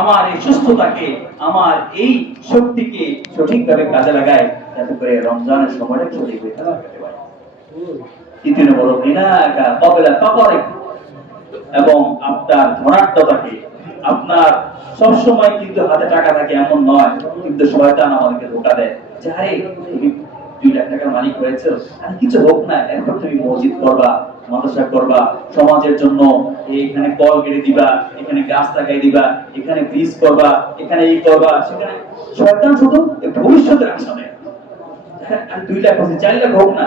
আমার এই সুস্থতাকে, আমার এই শক্তিকে সঠিকভাবে কাজে লাগাই, যাতে করে রমজানের সময়টা সঠিকভাবে কাজে লাগাতে পারি। তৃতীয় নম্বর গিনাকা ক্বাবলা ফাকরিক, এবং আপনার ধনাঢ্যতাকে, আপনার সবসময় কিন্তু হাতে টাকা থাকে এমন নয়, কিন্তু শয়তান আমাদেরকে ধোঁকা দেয় যে আরে তুমি 2 লাখ টাকার মালিক হয়েছে, আর কিছু হোক না, এরপর তুমি মসজিদ করবা, মাদ্রাসা করবা, সমাজের জন্য এখানে কল কেটে দিবা, এখানে গাছ লাগাই দিবা, এখানে ব্রিজ করবা, এখানে এই করবা, সেখানে। শয়তান শুধু ভবিষ্যতের আশা দেয়। আর 2 লাখ হচ্ছে, 4 লাখ হোক না,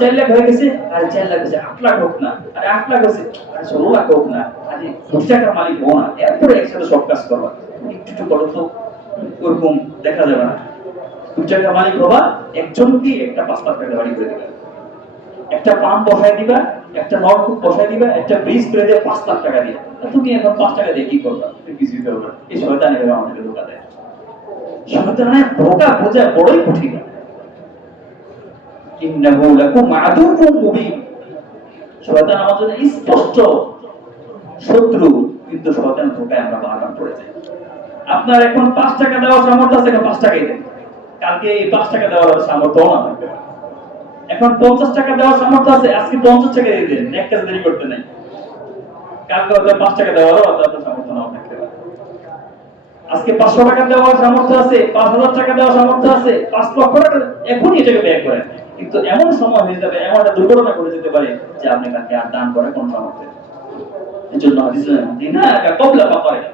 4 লাখ হয়ে গেছে, আর 4 লাখ হচ্ছে 8 লাখ হোক না, আর 8 লাখ হচ্ছে আর 16 লাখ হোক না, আর 20 টাকার মালিক হো না, এরপরে একসাথে সব কাজ করবা। একটু একটু করো তো, ওরকম দেখা যাবে না। 2 টাকার মালিক হবা, একজনকে একটা 5 লাখ টাকা বাড়ি করে দিবা, একটা পাম্প বসায় দিবা, একটা নলকূপ বসায় দিবা, একটা ব্রিজ করে দিয়ে 5 লাখ টাকা দিয়ে। তুমি এখন 5 টাকা দিয়ে কি করবা? তুমি কিছুই করবে না। এই শয়তান এভাবে আমাদেরকে ধোঁকা দেয়। শয়তানের ধোঁকা বোঝা বড়ই কঠিন। ইন্নাহু লাকুম আদুউম মুবিন, শয়তান আমাদের স্পষ্ট শত্রু, কিন্তু শয়তানের ধোঁকায় আমরা বারবার পড়ে যাই। আপনার এখন 5 টাকা দেওয়ার সামর্থ্য আছে, এখন 5 টাকাই দেন। কালকে এই 5 টাকা দেওয়ার সামর্থ্য না থাকবে। এখন 50 টাকা দেওয়ার সামর্থ্য আছে, আজকে 50 টাকা দিয়ে দেন, এক কাজ দেরি করতে নাই। কালকে হয়তো 5 টাকা দেওয়ারও আপনার সামর্থ্য নাও থাকতে পারে। আজকে 500 টাকা দেওয়ার সামর্থ্য আছে, 5000 টাকা দেওয়ার সামর্থ্য আছে, 5 লক্ষ টাকা এখনই এটাকে ব্যয় করেন। কিন্তু এমন সময় হয়ে যাবে, এমন একটা দুর্ঘটনা ঘটে যেতে পারে যে আপনি কালকে আর দান করার কোনো সামর্থ্য নেই। এজন্য হাদিসে দিনাকা ক্বাবলা ফাকরিক,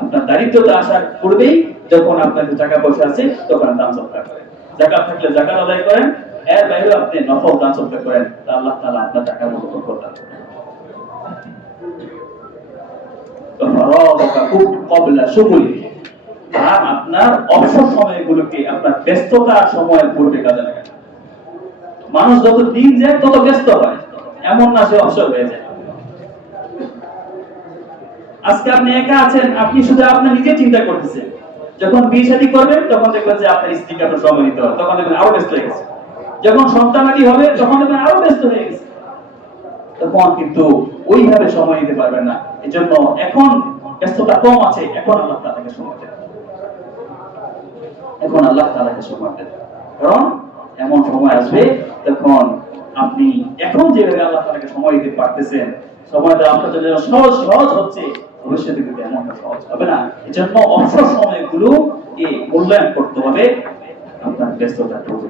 আপনার দারিদ্রতা আসার পূর্বেই যখন আপনার টাকা পয়সা আছে তখন দান সদকা করেন। যাকাত থাকলে যাকাত আদায় করেন, এর বাইরে আপনি নফল দান সদকা করেন, তা আল্লাহ তাআলা আপনার টাকার মতো বরকত দান করবেন। তো ফারাগাকা ক্বাবলা শুগুলি, আর আপনার অবসর সময়গুলোকে আপনার ব্যস্ততার সময়ের পূর্বে কাজে লাগান। মানুষ যত দিন যায় তত ব্যস্ত হয়, এমন না সে অবসর হয়ে যায়। আজকে আপনি একা আছেন, আপনি শুধু আপনার নিজে চিন্তা করতেছেন। যখন বিয়ে শাদী করবেন তখন দেখবেন যে আপনার স্ত্রীকে আপনার সময় দিতে হবে, তখন দেখবেন আরো ব্যস্ত হয়ে গেছে। যখন সন্তানাদি হবে তখন দেখবেন আরো ব্যস্ত হয়ে গেছে, তখন কিন্তু ওইভাবে সময় দিতে পারবেন না। এজন্য এখন ব্যস্ততা কম আছে, এখন আল্লাহ তাআলাকে সময় দেন, এখন আল্লাহ তাআলাকে সময় দেন। কারণ এমন সময় আসবে তখন আপনি এখন যেভাবে আল্লাহ তাআলাকে সময় দিতে পারতেছেন, সময় দেওয়া আপনার জন্য সহজ সহজ হচ্ছে, ভবিষ্যতে কিন্তু এমনটা সহজ হবে না। এজন্য অবসর সময়গুলোকে মূল্যায়ন করতে হবে আপনার ব্যস্ততার পূর্বে।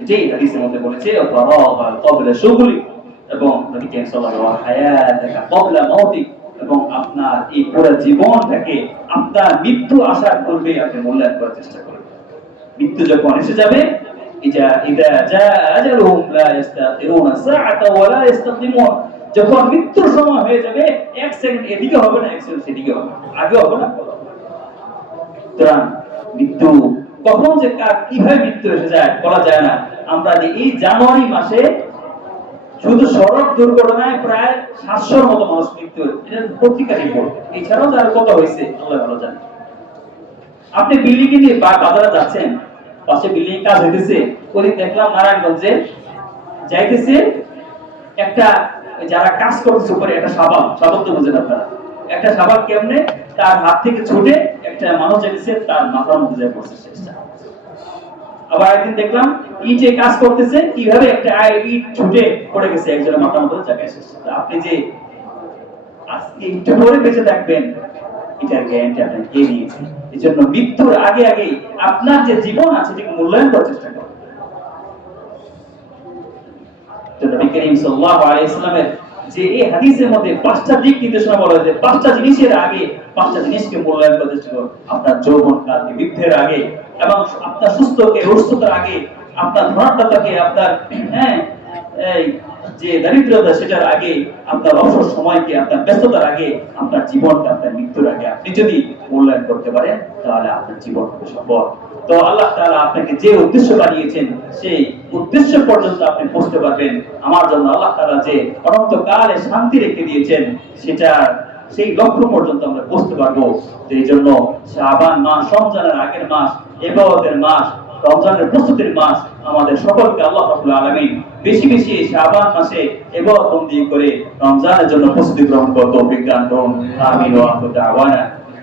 এটাই হাদিসের মধ্যে বলেছে ফারাগা ক্বাবলা শুগুলি, এবং নবী করিম সাল্লাল্লাহু আলাইহি ওয়া হায়াতাকা ক্বাবলা মাউতিক, এবং আপনার এই পুরো জীবনটাকে আপনার মৃত্যু আসার পূর্বে আপনি মূল্যায়ন করার চেষ্টা করবেন। মৃত্যু যখন এসে যাবে, ইদা জা আজালুহুম লা ইস্তাখিরুনা সাআতা ওয়া লা ইস্তাকদিমুন, যখন মৃত্যুর সময় হয়ে যাবে, 1 সেকেন্ড এদিকে হবে না, 1 সেকেন্ড সেদিকে হবে না, আগে হবে না। সুতরাং মৃত্যু কখন যে কার কিভাবে মৃত্যু এসে যায় বলা যায় না। আমরা যে এই জানুয়ারি মাসে শুধু সড়ক দুর্ঘটনায় প্রায় 700-র মতো মানুষ মৃত্যু হয়েছে, এটা পত্রিকা রিপোর্ট। এছাড়াও যার কত হয়েছে আল্লাহ ভালো জানে। আপনি বিল্ডিং এ নিয়ে বাজারে যাচ্ছেন, পাশে বিল্ডিং কাজ হইতেছে, ওই দেখলাম নারায়ণগঞ্জে যাইতেছে একটা, যারা কাজ করতেছে উপরে একটা শাবাল তো বুঝেন আপনারা, একটা শাবাল কেমনে তার হাত থেকে ছুটে একটা মানুষ যাইতেছে, তার মাথার মধ্যে যায় পড়ছে শেষটা। আবার একদিন দেখলাম ইটে কাজ করতেছে, কিভাবে একটা ইট ছুটে পড়ে গেছে একজনের মাথার মধ্যে জায়গায় শেষ। আপনি যে আজকে একটু পরে বেঁচে থাকবেন, এটার গ্যারান্টি আপনাকে কে দিয়েছে? এজন্য মৃত্যুর আগে আগে আপনার যে জীবন আছে এটাকে মূল্যায়ন করার চেষ্টা করুন। নবী করিম সাল্লাল্লাহু আলাইহি ওয়াসাল্লামের যে এই হাদিসের মধ্যে 5টা দিক নির্দেশনা বলা হয়েছে, 5টা জিনিসের আগে 5টা জিনিসকে মূল্যায়ন করতে চেষ্টা করুন। আপনার যৌবনকালকে, বৃদ্ধির আগে, এবং আপনার সুস্থতার আগে, আপনার ধনাঢ্যতাকে, আপনার এই যে দারিদ্রতা সেটার আগে, আপনার অবসর সময়কে, আপনার ব্যস্ততার আগে, আপনার জীবনটা, আপনার মৃত্যুর আগে আপনি যদি মূল্যায়ন করতে পারেন, তাহলে আপনার জীবন হবে সফল। তো আল্লাহ তাআলা আপনাকে যে উদ্দেশ্য বানিয়েছেন সেই উদ্দেশ্য পর্যন্ত আপনি পৌঁছতে পারবেন। আমার জন্য আল্লাহ তাআলা যে অনন্তকালে শান্তি রেখে দিয়েছেন, সেটা সেই লক্ষ্য পর্যন্ত আমরা পৌঁছতে পারবো। তো এই জন্য শাবান মাস, রমজানের আগের মাস, ইবাদতের মাস, রমজানের প্রস্তুতির মাস, আমাদের সকলকে আল্লাহ রাব্বুল আলামিন বেশি বেশি শাবান মাসে ইবাদত বন্দি করে রমজানের জন্য প্রস্তুতি গ্রহণ করতে তৌফিক দান করুন। আমিন ওয়া আখিরু দাওয়ানা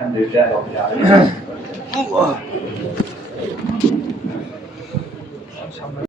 আলহামদুলিল্লাহ রাব্বিল আলামিন।